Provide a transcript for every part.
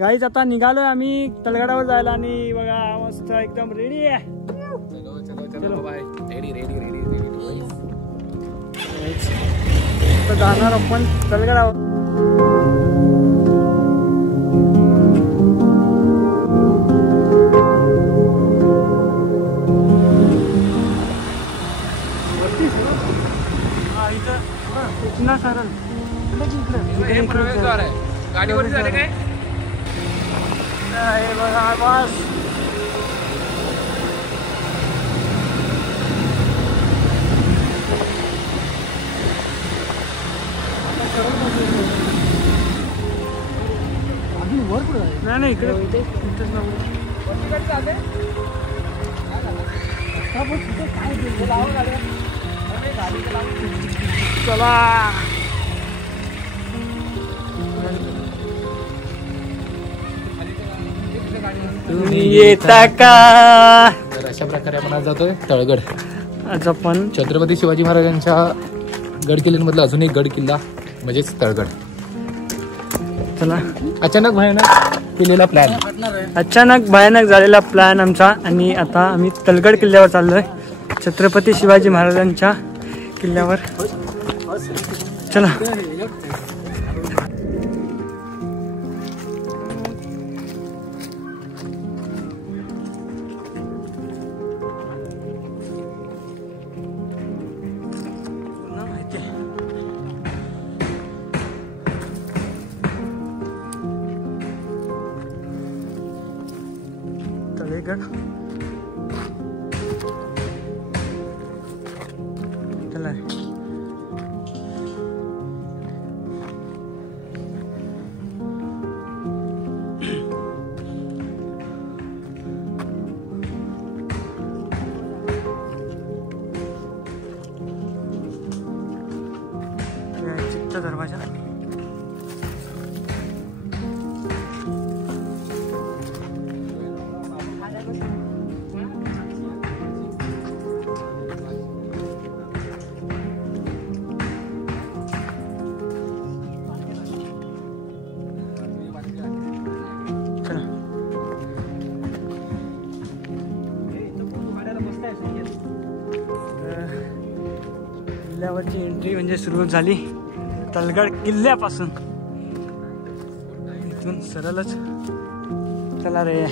Guys आता निघालोय आम्ही तलगडावर जायला आणि बघा मस्त एकदम रेडी आहे. चलो बाय. रेडी तर जाणार आपण तलगडावर. गाडीवरती झाले काय बघा बस. नाही इकडे चला. तुम्ही येता का. तर अशा प्रकारे आपण आज जातोय तळगड. आज आपण छत्रपती शिवाजी महाराजांच्या गड किल्ल्यांमधला अजून एक गड किल्ला म्हणजेच तळगड. चला. अचानक भयानक केलेला प्लॅन. अचानक भयानक झालेला प्लॅन आमचा आणि आता आम्ही तलगड किल्ल्यावर चाललोय. छत्रपती शिवाजी महाराजांच्या किल्ल्यावर. चला. तळेगड. चला. चित्त दरवाजा. किल्ल्यावरची एंट्री म्हणजे सुरू झाली तलगड किल्ल्यापासून. इथून सरळच. चला रे.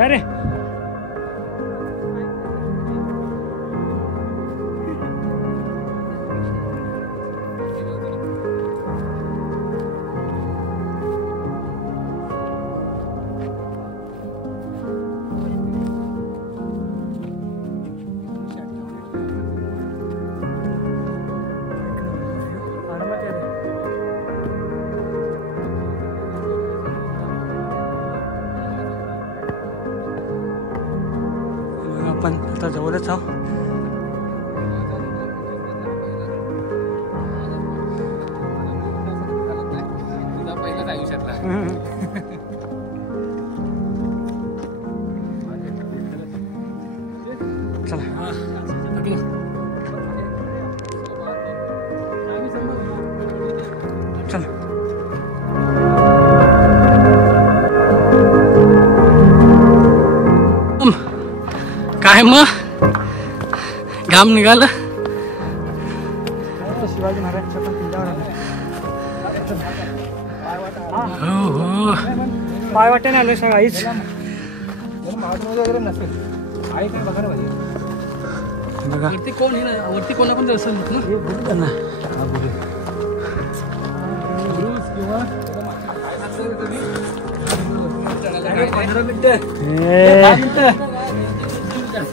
अरे आता जवळच आहो. पहिलाच आयुष्यातला. चला चल. काय मग घाम निघाला. शिवाजी महाराजांच्या पण किल्ल्यावर आलो. हो पाय वाटेने आलोय सगळीच. बघा वरती कोण वरती कोणा पण असेल ना.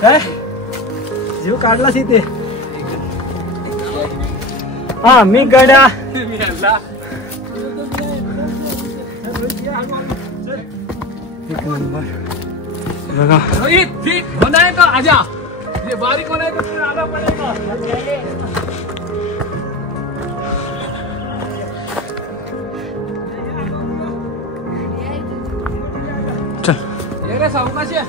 काय जीव काढलाच इथे. हा मी गड्या एक नंबर. बघा होना है तो आजा. ये बारीक होना है तो फिर आना पड़ेगा. चल ये रे सावकाश ये.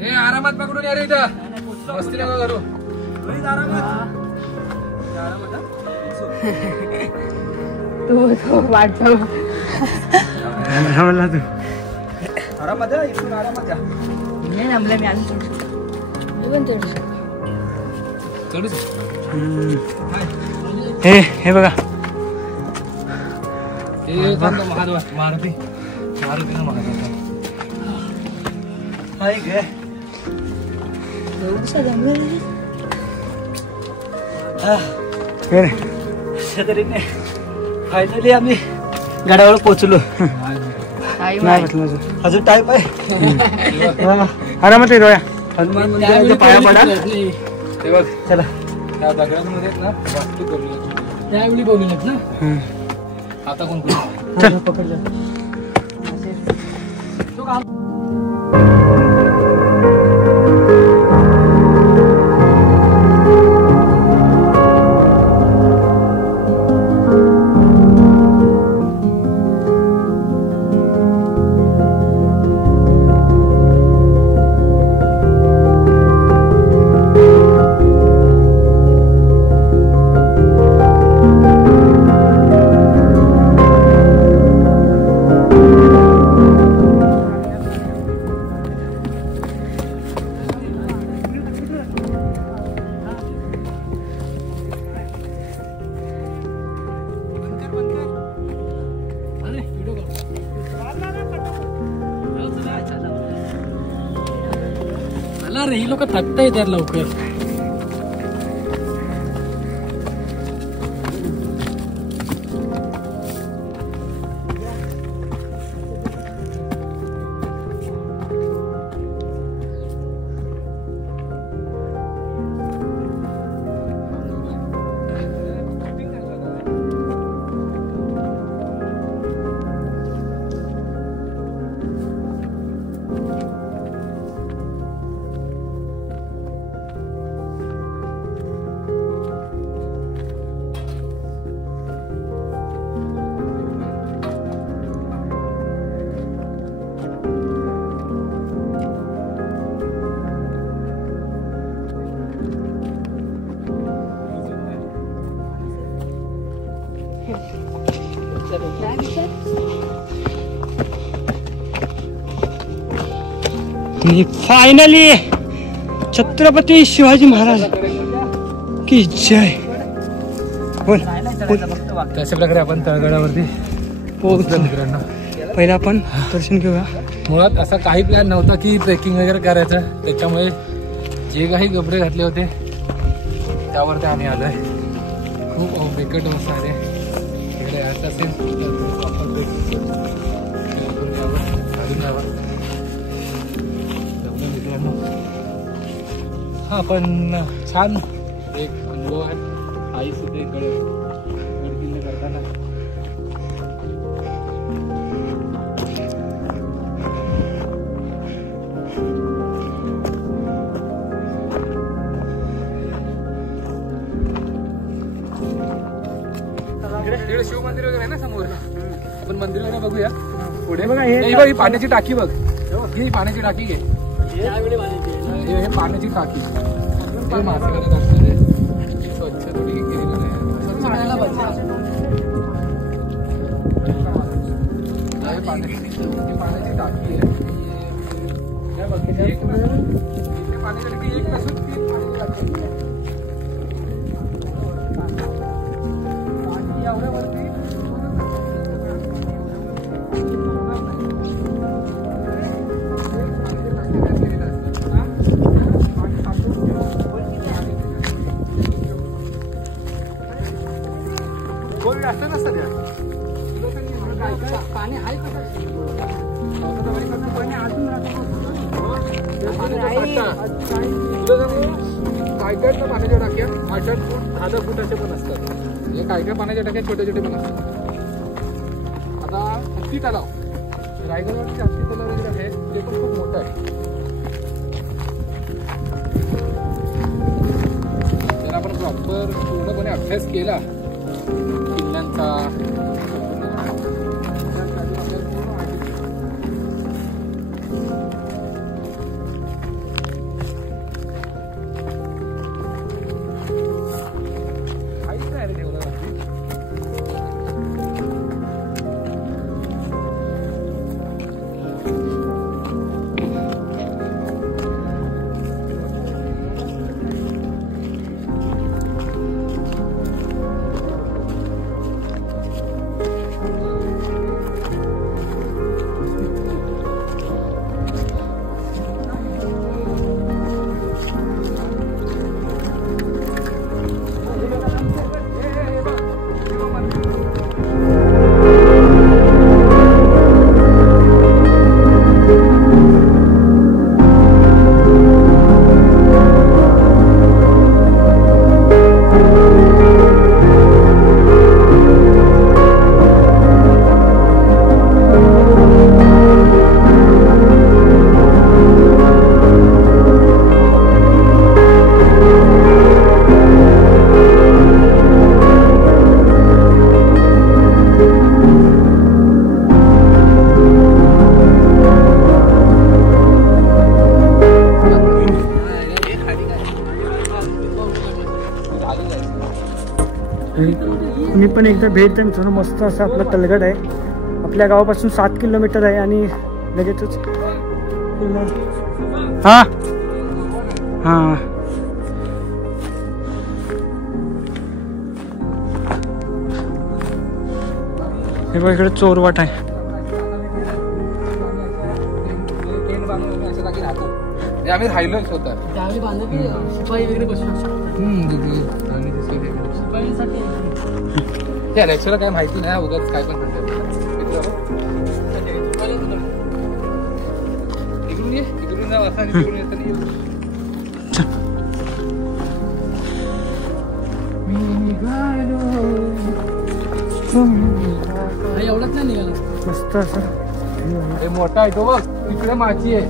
हे आरामात पकडून या रे इथं. मस्ती नका करू. तू वाटतो तू आरामात या. इथून आरामात या. मी जमलं. मी अजून चढू शकतो. मी पण चढू शकतो. हे बघा मारुती ना महाराज. फायनली आम्ही गडावर पोहोचलो. नाही अजून टाईप आहे. आरामात येतो या. हनुमान मंदिराच्या पाया पडा. ते बघ चला त्या दगडांमध्ये ना वास्तू करूया. त्यावेळी बोलूयात ना. आता कोण चल पकडलं. रे ही लोक थकता येतात लवकर. फायनली छत्रपती शिवाजी महाराज की जय. बोल अशा प्रकारे आपण तळगडावरती पोहोचलो मित्रांनो. पहिला आपण दर्शन घेऊया. मुळात असा काही प्लॅन नव्हता की ट्रेकिंग वगैरे करायचं. त्याच्यामुळे जे काही कपडे घातले होते त्यावरती आम्ही आलोय. खूप बेकट अवस्था आहे इकडे. असं असेल मित्रांनो. हा पण छान एक अनुभव आहे. आई सुद्धा इकडे गड किल्ले करताना बघूया पुढे बघा, हे बघ, ही पाण्याची टाकी बघ, ही पाण्याची टाकी घे, हे पाण्याची टाकी, हे मासेकडे असणारे स्वच्छ थोडी केलेलं नाही, पाण्याची टाकी आहे, एक पाण्याची टाकी, एक नसून 3 पाण्याची टाकी एवढ्यावरती कोण जास्त नसतं त्या पाणी आहे काय काय पाण्याच्या टाक्या 8-8 फूट 10 फुटाचे पण असतात, हे काय काय पाण्याच्या टाक्या छोटे छोटे पण असतात. आता हत्ती तलाव, रायगडवरती हत्ती तलाव वगैरे आहे, ते पण खूप मोठं आहे. जर आपण प्रॉपर पूर्णपणे अभ्यास केला किल्ल्यांचा, मी पण एकदा भेट देईन. थोडं मस्त असं आपलं तलगड आहे, आपल्या गावापासून 7 किलोमीटर आहे आणि लगेचच हा हा हे बघ इकडे चोरवाट आहे. आम्ही राहिलो स्वतः लेक्चरला काय माहिती नाही, उगाच काय पण म्हणतात. इकडून ये, इकडून जाऊ असं, इकडून येताना एवढंच नाही निघाला मस्त असं. हे मोठा आहे तो बघ, तिकडे माची आहे.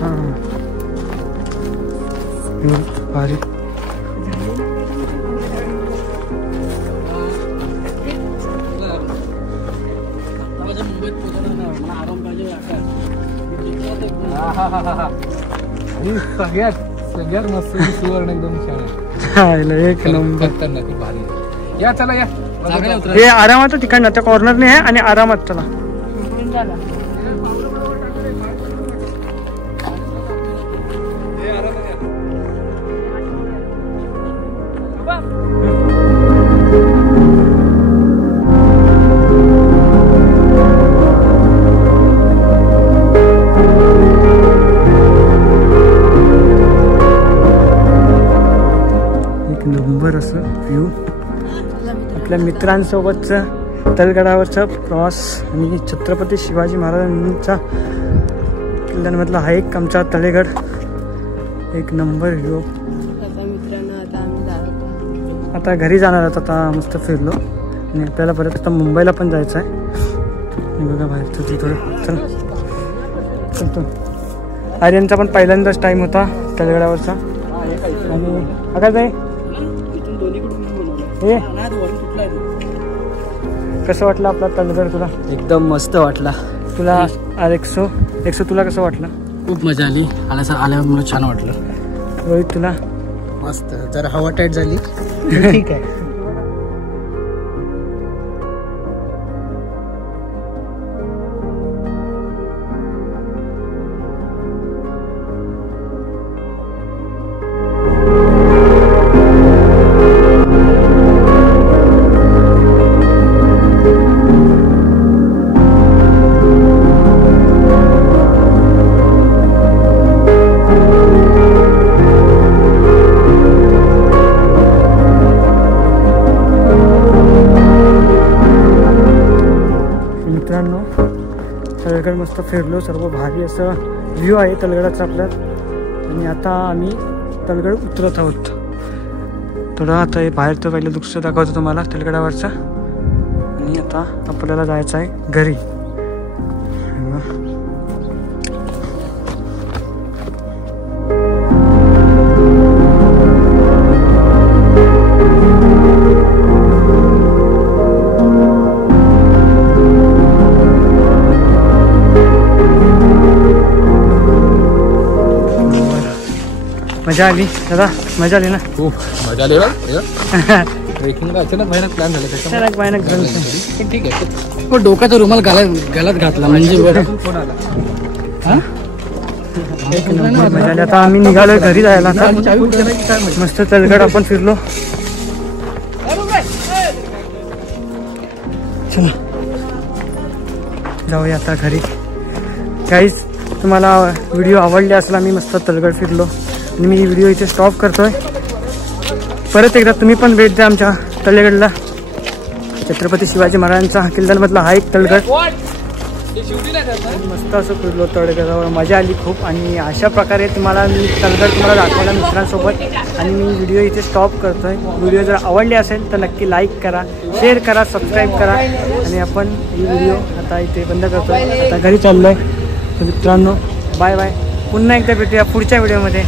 हा भारी. सगळ्यात मस्त सुवर्ण एकदम छान एक नंबर. भारी या, चला या. हे आरामात ठिकाण ना, त्या कॉर्नरने आहे आणि आरामात चला. नंबर असं व्ह्यू, आपल्या मित्रांसोबतचं तलगडावरचा प्रवास आणि छत्रपती शिवाजी महाराजांचा किल्ल्यांमधला हा एक आमचा तळेगड. एक नंबर व्ह्यू. आता घरी जाणार आहोत. आता मस्त फिरलो आणि आपल्याला परत आता मुंबईला पण जायचं आहे. बघा बाहेरचं थोडं चला चलतो. आर्यनचा पण पहिल्यांदाच टाईम होता तलगडावरचा. आणि आता जाई हे कसं वाटलं आपला तळगड तुला? एकदम मस्त वाटला. तुला एक्सो तुला कसं वाटलं? खूप मजा आली. आल्यावर मला छान वाटलं. रोहित तुला? मस्त. जरा हवा टाईट झाली. ठीक आहे. मित्रांनो तळगड मस्त फिरलो. सर्व भारी असं व्ह्यू आहे तळगडाचा आपल्यात. आणि आता आम्ही तळगड उतरत आहोत. थोडं आता हे बाहेरचं पहिलं दृश्य दाखवतो तुम्हाला तळगडावरचं. आणि आता आपल्याला जायचं आहे घरी. मजा आली दादा? मजा आली ना? खूप मजा आली. ट्रेकिंगला अचानक भयानक प्लॅन झाला त्याच्यामुळे भयानक पण ठीक आहे. डोक्याचा रुमाल गळ्यात घातला म्हणजे फोन आला. मजा आली. आता आम्ही निघालोय घरी जायला. आता मस्त तळगड आपण फिरलो. चला जाऊया आता घरी. काहीच तुम्हाला व्हिडिओ आवडले असला, मी मस्त तळगड फिरलो आणि मी व्हिडिओ इथे स्टॉप करतोय. परत एकदा तुम्ही पण भेट द्या आमच्या तळगडला. छत्रपती शिवाजी महाराजांचा किल्ल्यांमधला हा एक तळगड. मस्त असं फिरलो तळगडावर. मजा आली खूप. आणि अशा प्रकारे तुम्हाला मी तळगड दाखवला मित्रांसोबत. आणि मी व्हिडिओ इथे स्टॉप करतोय. व्हिडिओ जर आवडले असेल तर नक्की लाईक करा, शेअर करा, सबस्क्राईब करा. आणि आपण ही व्हिडिओ आता इथे बंद करतोय. आता घरी चाललोय. तर मित्रांनो बाय बाय. पुन्हा एकदा भेटूया पुढच्या व्हिडिओमध्ये.